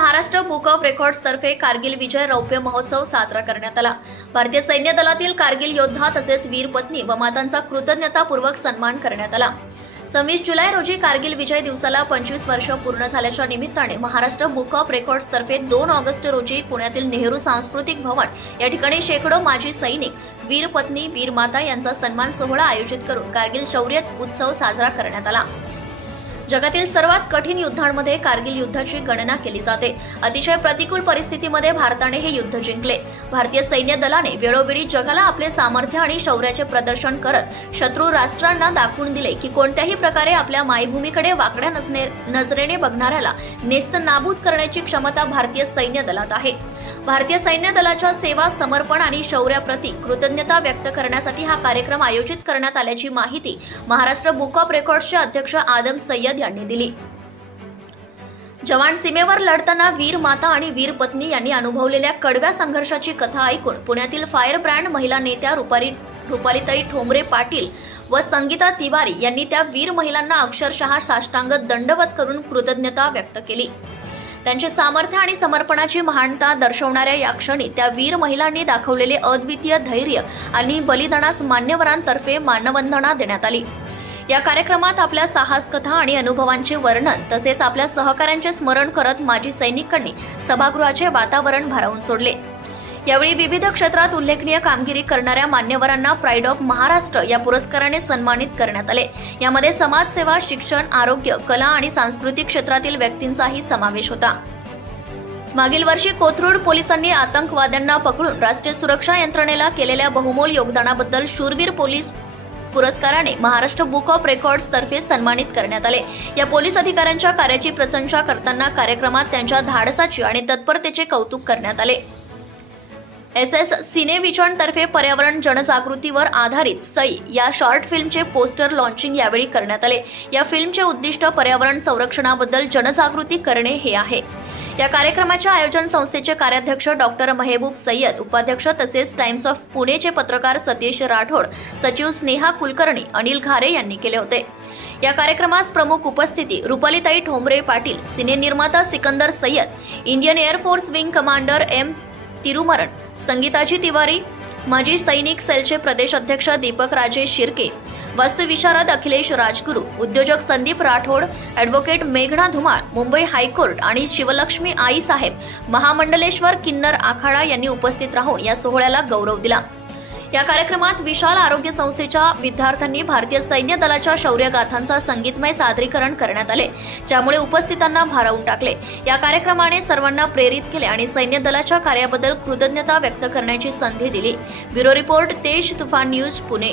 Maharashtra book of records तर्फे कारगिल विजय रौप्य महोत्सव साजरा करण्यात आला. भारतीय सैन्य दलातील कारगिल योद्धा तसेच वीर पत्नी व मातांचा कृतज्ञतापूर्वक सन्मान करण्यात आला. सव्वीस जुलै रोजी कारगिल विजय दिवसाला पंचवीस वर्ष पूर्ण झाल्याच्या निमित्ताने महाराष्ट्र बुक ऑफ रेकॉर्ड्स तर्फे दोन ऑगस्ट रोजी पुण्यातील नेहरू सांस्कृतिक भवन या ठिकाणी शेकडो माजी सैनिक वीर पत्नी वीर माता यांचा सन्मान सोहळा आयोजित करून कारगिल शौर्य उत्सव साजरा करण्यात आला. जगातील सर्वात कठीण युद्धांमध्ये कारगिल युद्धाची गणना केली जाते. अतिशय प्रतिकूल परिस्थितीमध्ये भारताने हे युद्ध जिंकले. भारतीय सैन्य दलाने वेळोवेळी जगाला आपले सामर्थ्य आणि शौर्याचे प्रदर्शन करत शत्रू राष्ट्रांना दाखवून दिले की कोणत्याही प्रकारे आपल्या मायभूमीकडे वाकड्या नजरेने बघणाऱ्याला नेस्त नाबूद करण्याची क्षमता भारतीय सैन्य दलात आहे. भारतीय सैन्य दलाच्या सेवा समर्पण आणि शौर्याप्रती कृतज्ञता व्यक्त करण्यासाठी हा कार्यक्रम आयोजित करण्यात आल्याची माहिती महाराष्ट्र बुक ऑफ रेकॉर्ड्सचे अध्यक्ष आदम सय्यद यांनी दिली. जवान सीमेवर लढताना वीर माता आणि वीर पत्नी यांनी अनुभवलेल्या कडव्या संघर्षाची कथा ऐकून पुण्यातील फायर ब्रँड महिला नेत्या रुपारी रुपालीताई ठोंबरे पाटील व संगीता तिवारी यांनी त्या वीर महिलांना अक्षरशः साष्टांग दंडवत करून कृतज्ञता व्यक्त केली. त्यांचे सामर्थ्य आणि समर्पणाची महानता दर्शवणाऱ्या या क्षणी त्या वीर महिलांनी दाखवलेले अद्वितीय धैर्य आणि बलिदानास मान्यवरांतर्फे मानवंदना देण्यात आली. या कार्यक्रमात आपल्या साहस कथा आणि अनुभवांचे वर्णन तसेच आपल्या सहकाऱ्यांचे स्मरण करत माजी सैनिकांनी सभागृहाचे वातावरण भारावून सोडले. यावेळी विविध क्षेत्रात उल्लेखनीय कामगिरी करणाऱ्या मान्यवरांना प्राईड ऑफ महाराष्ट्र या पुरस्काराने सन्मानित करण्यात आले. यामध्ये समाजसेवा शिक्षण आरोग्य कला आणि सांस्कृतिक क्षेत्रातील व्यक्तींचाही समावेश होता. मागील वर्षी कोथरूड पोलिसांनी आतंकवाद्यांना पकडून राष्ट्रीय सुरक्षा यंत्रणेला केलेल्या बहुमोल योगदानाबद्दल शूरवीर पोलीस पुरस्काराने महाराष्ट्र बुक ऑफ रेकॉर्ड्स तर्फे सन्मानित करण्यात आले. या पोलीस अधिकाऱ्यांच्या कार्याची प्रशंसा करताना कार्यक्रमात त्यांच्या धाडसाची आणि तत्परतेचे कौतुक करण्यात आले. एस एस सिनेविचॉनतर्फे पर्यावरण जनजागृतीवर आधारित सई या शॉर्ट फिल्मचे पोस्टर लॉन्चिंग यावेळी करण्यात आले. या फिल्मचे उद्दिष्ट पर्यावरण संरक्षणाबद्दल जनजागृती करणे हे आहे. या कार्यक्रमाच्या आयोजन संस्थेचे कार्याध्यक्ष डॉक्टर महेबूब सय्यद उपाध्यक्ष तसेच टाइम्स ऑफ पुणेचे पत्रकार सतीश राठोड सचिव स्नेहा कुलकर्णी अनिल घारे यांनी केले होते. या कार्यक्रमास प्रमुख उपस्थिती रुपालीताई Thombare Patil सिनेनिर्माता Sikandar Sayyad Indian air force wing commander M Tirumaran संगीताजी Tiwari माजी सैनिक सेलचे प्रदेश अध्यक्ष दीपक राजे शिर्के वास्तुविशारद अखिलेश राजगुरू उद्योजक संदीप राठोड ॲडव्होकेट मेघना धुमाळ मुंबई हायकोर्ट आणि शिवलक्ष्मी आई साहेब महामंडलेश्वर किन्नर आखाडा यांनी उपस्थित राहून या सोहळ्याला गौरव दिला. या कार्यक्रमात विशाल आरोग्य संस्थेच्या विद्यार्थ्यांनी भारतीय सैन्य दलाच्या शौर्यगाथांचा संगीतमय सादरीकरण करण्यात आले ज्यामुळे उपस्थितांना भारावून टाकले. या कार्यक्रमाने सर्वांना प्रेरित केले आणि सैन्य दलाच्या कार्याबद्दल कृतज्ञता व्यक्त करण्याची संधी दिली. Bureau report Tez Tufan news Pune.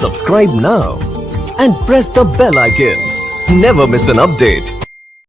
Subscribe now and press the bell icon never miss an update